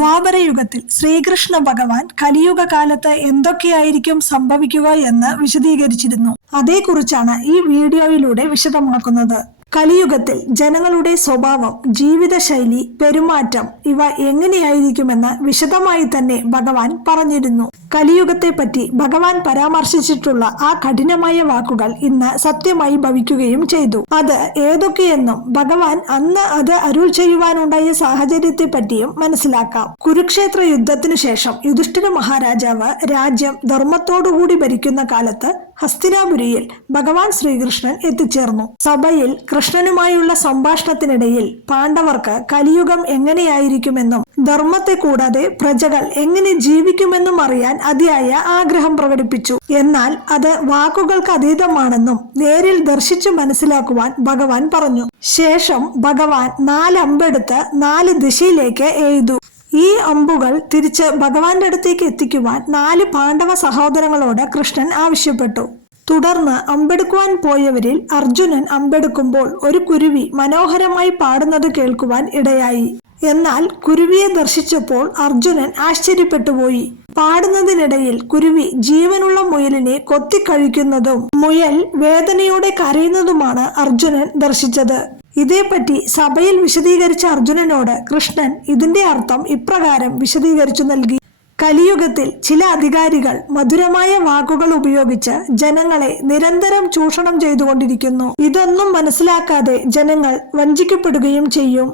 ദ്വാപരയുഗത്തിൽ ശ്രീകൃഷ്ണ ഭഗവാൻ കലിയുഗ കാലത്ത് എന്തൊക്കെയായിരിക്കും സംഭവിക്കുക എന്ന് വിശദീകരിച്ചിരുന്നു. അതേക്കുറിച്ചാണ് ഈ വീഡിയോയിലൂടെ വിശദമാക്കുന്നത്. കലിയുഗത്തിൽ ജനങ്ങളുടെ സ്വഭാവം, ജീവിതശൈലി, പെരുമാറ്റം ഇവ എങ്ങനെയായിരിക്കുമെന്ന് വിശദമായി തന്നെ ഭഗവാൻ പറഞ്ഞിരുന്നു. കലിയുഗത്തെ പറ്റി ഭഗവാൻ പരാമർശിച്ചിട്ടുള്ള ആ കഠിനമായ വാക്കുകൾ ഇന്ന് സത്യമായി ഭവിക്കുകയും ചെയ്തു. അത് ഏതൊക്കെയെന്നും ഭഗവാൻ അന്ന് അത് അരുൾ ചെയ്യുവാനുണ്ടായ സാഹചര്യത്തെ പറ്റിയും മനസ്സിലാക്കാം. കുരുക്ഷേത്ര യുദ്ധത്തിനു ശേഷം യുധിഷ്ഠിര മഹാരാജാവ് രാജ്യം ധർമ്മത്തോടുകൂടി ഭരിക്കുന്ന കാലത്ത് ഹസ്തിനാപുരിയിൽ ഭഗവാൻ ശ്രീകൃഷ്ണൻ എത്തിച്ചേർന്നു. സഭയിൽ കൃഷ്ണനുമായുള്ള സംഭാഷണത്തിനിടയിൽ പാണ്ഡവർക്ക് കലിയുഗം എങ്ങനെയായിരിക്കുമെന്നും ധർമ്മത്തെ കൂടാതെ പ്രജകൾ എങ്ങനെ ജീവിക്കുമെന്നും അറിയാൻ അതിയായ ആഗ്രഹം പ്രകടിപ്പിച്ചു. എന്നാൽ അത് വാക്കുകൾക്ക് അതീതമാണെന്നും നേരിൽ ദർശിച്ചു മനസ്സിലാക്കുവാൻ ഭഗവാൻ പറഞ്ഞു. ശേഷം ഭഗവാൻ 4 അമ്പെടുത്ത് 4 ദിശയിലേക്ക് എയ്തു. ഈ അമ്പുകൾ തിരിച്ച് ഭഗവാന്റെ അടുത്തേക്ക് എത്തിക്കുവാൻ 4 പാണ്ഡവ സഹോദരങ്ങളോട് കൃഷ്ണൻ ആവശ്യപ്പെട്ടു. തുടർന്ന് അമ്പെടുക്കുവാൻ പോയവരിൽ അർജുനൻ അമ്പെടുക്കുമ്പോൾ ഒരു കുരുവി മനോഹരമായി പാടുന്നത് കേൾക്കുവാൻ ഇടയായി. എന്നാൽ കുരുവിയെ ദർശിച്ചപ്പോൾ അർജുനൻ ആശ്ചര്യപ്പെട്ടുപോയി. പാടുന്നതിനിടയിൽ കുരുവി ജീവനുള്ള മുയലിനെ കൊത്തിക്കഴിക്കുന്നതും മുയൽ വേദനയോടെ കരയുന്നതുമാണ് അർജുനൻ ദർശിച്ചത്. ഇതേപ്പറ്റി സഭയിൽ വിശദീകരിച്ച അർജുനനോട് കൃഷ്ണൻ ഇതിന്റെ അർത്ഥം ഇപ്രകാരം വിശദീകരിച്ചു നൽകി. കലിയുഗത്തിൽ ചില അധികാരികൾ മധുരമായ വാക്കുകൾ ഉപയോഗിച്ച് ജനങ്ങളെ നിരന്തരം ചൂഷണം ചെയ്തുകൊണ്ടിരിക്കുന്നു. ഇതൊന്നും മനസ്സിലാക്കാതെ ജനങ്ങൾ വഞ്ചിക്കപ്പെടുകയും ചെയ്യും.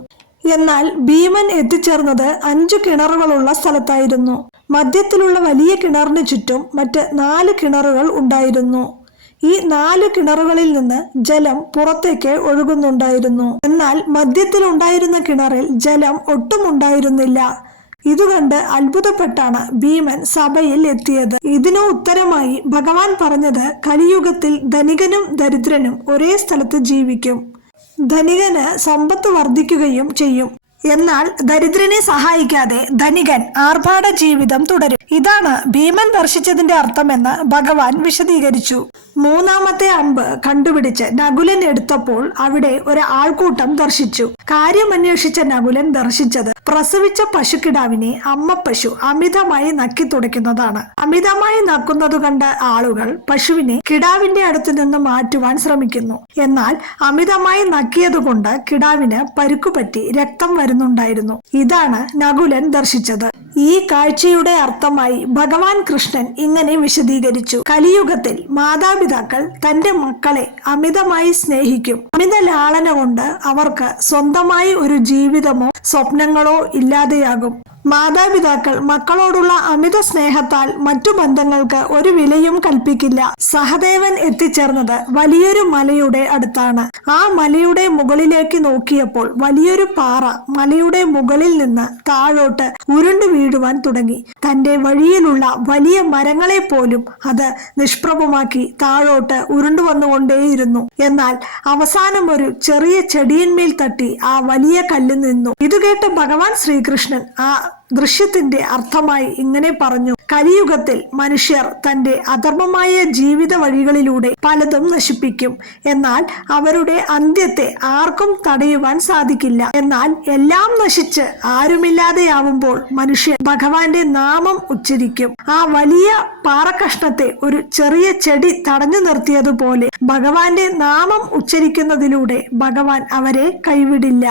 എന്നാൽ ഭീമൻ എത്തിച്ചേർന്നത് 5 കിണറുകളുള്ള സ്ഥലത്തായിരുന്നു. മധ്യത്തിലുള്ള വലിയ കിണറിന് ചുറ്റും മറ്റ് 4 കിണറുകൾ ഉണ്ടായിരുന്നു. ഈ 4 കിണറുകളിൽ നിന്ന് ജലം പുറത്തേക്ക് ഒഴുകുന്നുണ്ടായിരുന്നു. എന്നാൽ മധ്യത്തിൽ ഉണ്ടായിരുന്ന കിണറിൽ ജലം ഒട്ടും ഉണ്ടായിരുന്നില്ല. ഇതുകണ്ട് അത്ഭുതപ്പെട്ടാണ് ഭീമൻ സഭയിൽ എത്തിയത്. ഇതിനു ഉത്തരമായി ഭഗവാൻ പറഞ്ഞത് കലിയുഗത്തിൽ ധനികനും ദരിദ്രനും ഒരേ സ്ഥലത്ത് ജീവിക്കും. ധനികന് സമ്പത്ത് വർദ്ധിക്കുകയും ചെയ്യും. എന്നാൽ ദരിദ്രനെ സഹായിക്കാതെ ധനികൻ ആർഭാട ജീവിതം തുടരും. ഇതാണ് ഭീമൻ ദർശിച്ചതിന്റെ അർത്ഥമെന്ന് ഭഗവാൻ വിശദീകരിച്ചു. 3ാമത്തെ അമ്പ് കണ്ടുപിടിച്ച് നകുലൻ എടുത്തപ്പോൾ അവിടെ ഒരു ആൾക്കൂട്ടം ദർശിച്ചു. കാര്യമന്വേഷിച്ച നകുലൻ ദർശിച്ചത് പ്രസവിച്ച പശുക്കിടാവിനെ അമ്മ പശു അമിതമായി നക്കി തുടയ്ക്കുന്നതാണ്. അമിതമായി നക്കുന്നത് കണ്ട ആളുകൾ പശുവിനെ കിടാവിന്റെ അടുത്ത് നിന്ന് മാറ്റുവാൻ ശ്രമിക്കുന്നു. എന്നാൽ അമിതമായി നക്കിയതുകൊണ്ട് കിടാവിന് പരുക്കുപറ്റി രക്തം വരുന്നുണ്ടായിരുന്നു. ഇതാണ് നകുലൻ ദർശിച്ചത്. ഈ കാഴ്ചയുടെ അർത്ഥമായി ഭഗവാൻ കൃഷ്ണൻ ഇങ്ങനെ വിശദീകരിച്ചു. കലിയുഗത്തിൽ മാതാപിതാക്കൾ തന്റെ മക്കളെ അമിതമായി സ്നേഹിക്കും. അമിത ലാളന കൊണ്ട് അവർക്ക് സ്വന്തമായി ഒരു ജീവിതമോ സ്വപ്നങ്ങളോ ഇല്ലാതെയാകും. മാതാപിതാക്കൾ മക്കളോടുള്ള അമിത സ്നേഹത്താൽ മറ്റു ബന്ധങ്ങൾക്ക് ഒരു വിലയും കൽപ്പിക്കില്ല. സഹദേവൻ എത്തിച്ചേർന്നത് വലിയൊരു മലയുടെ അടുത്താണ്. ആ മലയുടെ മുകളിലേക്ക് നോക്കിയപ്പോൾ വലിയൊരു പാറ മലയുടെ മുകളിൽ നിന്ന് താഴോട്ട് ഉരുണ്ടു വീഴുവാൻ തുടങ്ങി. തന്റെ വഴിയിലുള്ള വലിയ മരങ്ങളെ പോലും അത് നിഷ്പ്രഭമാക്കി താഴോട്ട് ഉരുണ്ടു വന്നുകൊണ്ടേയിരുന്നു. എന്നാൽ അവസാനം ഒരു ചെറിയ ചെടിയന്മേൽ തട്ടി ആ വലിയ കല്ല് നിന്നു. ഇത് കേട്ട് ഭഗവാൻ ശ്രീകൃഷ്ണൻ ആ ദൃശ്യത്തിന്റെ അർത്ഥമായി ഇങ്ങനെ പറഞ്ഞു. കലിയുഗത്തിൽ മനുഷ്യർ തന്റെ അധർമ്മമായ ജീവിത വഴികളിലൂടെ പലതും നശിപ്പിക്കും. എന്നാൽ അവരുടെ അന്ത്യത്തെ ആർക്കും തടയുവാൻ സാധിക്കില്ല. എന്നാൽ എല്ലാം നശിച്ച് ആരുമില്ലാതെയാവുമ്പോൾ മനുഷ്യൻ ഭഗവാന്റെ നാമം ഉച്ചരിക്കും. ആ വലിയ പാറക്കഷ്ണത്തെ ഒരു ചെറിയ ചെടി തടഞ്ഞു നിർത്തിയതുപോലെ ഭഗവാന്റെ നാമം ഉച്ചരിക്കുന്നതിലൂടെ ഭഗവാൻ അവരെ കൈവിടില്ല.